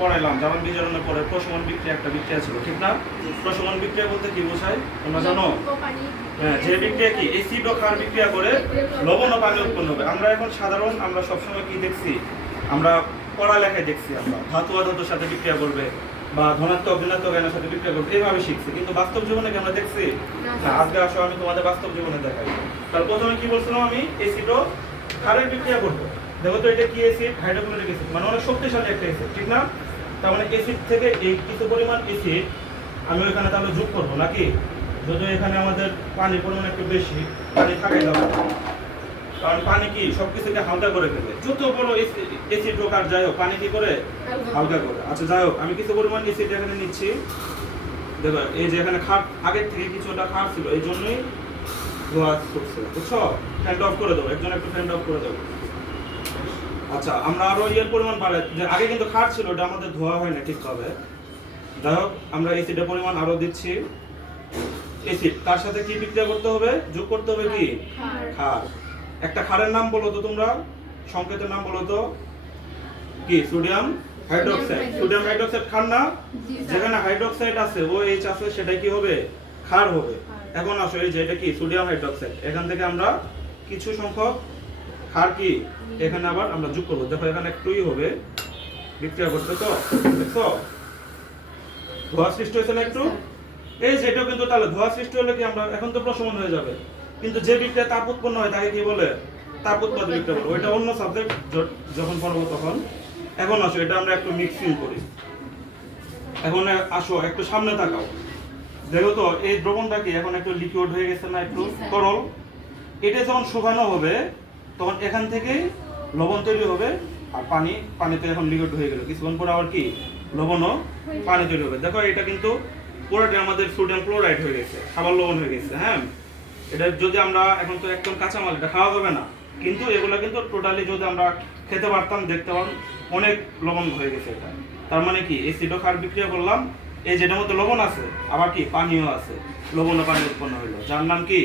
পড়াইলাম জামান বিজারণের পরে প্রশমন বিক্রিয়া একটা বিক্রিয়া ছিল ঠিক না? প্রশমন বিক্রিয়া বলতে কি বোঝায়? তোমরা জানো? হ্যাঁ যে বিক্রিয়া কি? এসিড ও ক্ষার বিক্রিয়া করে লবণ ও পানি উৎপন্ন হবে। আমরা এখন সাধারণ আমরা সবসময় কি দেখছি? আমরা পড়ালেখায় দেখছি আমরা। ধাতু ধাতুর সাথে বিক্রিয়া করবে বা ধনাত্মক ঋণাত্মক আয়নের সাথে বিক্রিয়া করবে এইভাবে শিখছি। কিন্তু বাস্তব জীবনে কি আমরা দেখছি? না আজকে আসো আমি তোমাদের বাস্তব জীবনে দেখাই। তাহলে প্রথমে কি বলছিলাম আমি? এসিড ও ক্ষারের বিক্রিয়া করব। দেখো তো এটা কি অ্যাসিড হাইড্রোক্লোরিক অ্যাসিড মানে অনেক শক্তিশালী একটা অ্যাসিড ঠিক না? তার মানে অ্যাসিড থেকে এই কিছু পরিমাণ অ্যাসিড আমি ওইখানে তাহলে যোগ করব নাকি? যদিও এখানে আমাদের পানির পরিমাণ একটু বেশি পানি থাকে যাবে কারণ পানি কি সব কিছুকে হালকা করে ফেলে। যত বড় অ্যাসিড হোক আর যাই হোক পানি কি করে? হালকা করে। আচ্ছা যাই হোক আমি কিছু পরিমাণ অ্যাসিড এখানে নিচ্ছি। দেখো এই যে এখানে খাট আগের থেকে কিছুটা খাট ছিল এই জন্যই ধোয়া করছে বুঝছ? ফ্যান অফ করে দেবো একজন একটু ফ্যান অফ করে দেবো। আচ্ছা আমরা আরও ইয়ের পরিমাণ বাড়াই। যে আগে কিন্তু খাট ছিল ওটা আমাদের ধোয়া হয় না ঠিকভাবে। যাই হোক আমরা এসিডের পরিমাণ আরও দিচ্ছি। এসিড তার সাথে কি বিক্রিয়া করতে হবে? যোগ করতে হবে কি? ক্ষার একটা ক্ষারের নাম বলো তো তোমরা। সংকেতের নাম বলো তো। কি সোডিয়াম হাইড্রোক্সাইড? Sodium hydroxide. ক্ষার না? যেখানে হাইড্রোক্সাইড আছে ও এইচ আছে সেটা কি হবে? ক্ষার হবে। এখন আসো এই যে এটা কি? Sodium hydroxide. এখান থেকে আমরা কিছু সংখ্যক ক্ষার কি? এখানে আবার আমরা যোগ করব। দেখো এখানে একটুই হবে। বিক্রিয়া করতে তো? দেখছ? ধোয়া সৃষ্টি হয়েছে না একটু? এই যে এটাও কিন্তু তাহলে ধোয়া সৃষ্টি হলে কি আমরা এখন তো প্রশমন হয়ে যাবে। কিন্তু যে বিক্রিয়া তাপ উৎপন্ন হয় তাকে কি বলে? তাপ উৎপাদ বিক্রিয়া বলে। ওইটা অন্য সাবজেক্ট যখন পড়ব তখন। এখন আসো এটা আমরা একটু মিক্সিং করি। এখন আসো একটু সামনে তাকাও। দেখো তো এই দ্রবণটা কি এখন একটু লিকুইড হয়ে গেছে না একটু? তরল? এটা যখন শুকানো হবে তখন এখান থেকে লবণ তৈরি হবে আর পানি, পানিতে এখন লিকুইড হয়ে গেল। কিছুক্ষণ পরে আবার কি? লবণও পানি তৈরি হবে। দেখো, এটা কিন্তু পুরোটা আমাদের সোডিয়াম ক্লোরাইড হয়ে গেছে, খাবার লবণ হয়ে গেছে হ্যাঁ? এটা যদি আমরা এখন তো একদম কাঁচামাল, এটা খাওয়া যাবে না। কিন্তু এগুলো কিন্তু টোটালি যদি আমরা খেতে পারতাম, দেখতে পারতাম, অনেক লবণ হয়ে গেছে এটা। তার মানে কি? এই সিডো খার বিক্রিয়া করলাম, এই যেটার মধ্যে লবণ আছে, আবার কি? পানিও আছে। লবণ পানি উৎপন্ন হইল। যার নাম কি?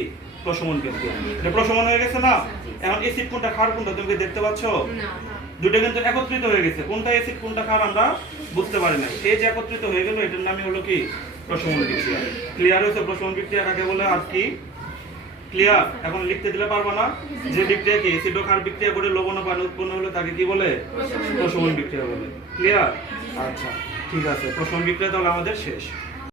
প্রশমন কিন্তু। এটা প্রশমন হয়ে গেছে না? এখন এসিড কোনটা খার কোনটা? তুমি কি দেখতে পাচ্ছ? দুটো কিন্তু একত্রিত হয়ে গেছে। কোনটা অ্যাসিড কোনটা ক্ষার আমরা বুঝতে পারি না এই যে একত্রিত হয়ে গেল এটার নামই হলো কি? প্রশমন বিক্রিয়া। ক্লিয়ার হয়েছে প্রশমন বিক্রিয়া কাকে বলে? আর কি? ক্লিয়ার এখন লিখতে দিলে পারব না? যে বিক্রিয়া কি? অ্যাসিড ও ক্ষার বিক্রিয়া করে লবণ ও পানি উৎপন্ন হলে তাকে কি বলে? প্রশমন বিক্রিয়া। বলে। ক্লিয়ার আচ্ছা। ঠিক আছে প্রশমন বিক্রিয়া তাহলে আমাদের শেষ।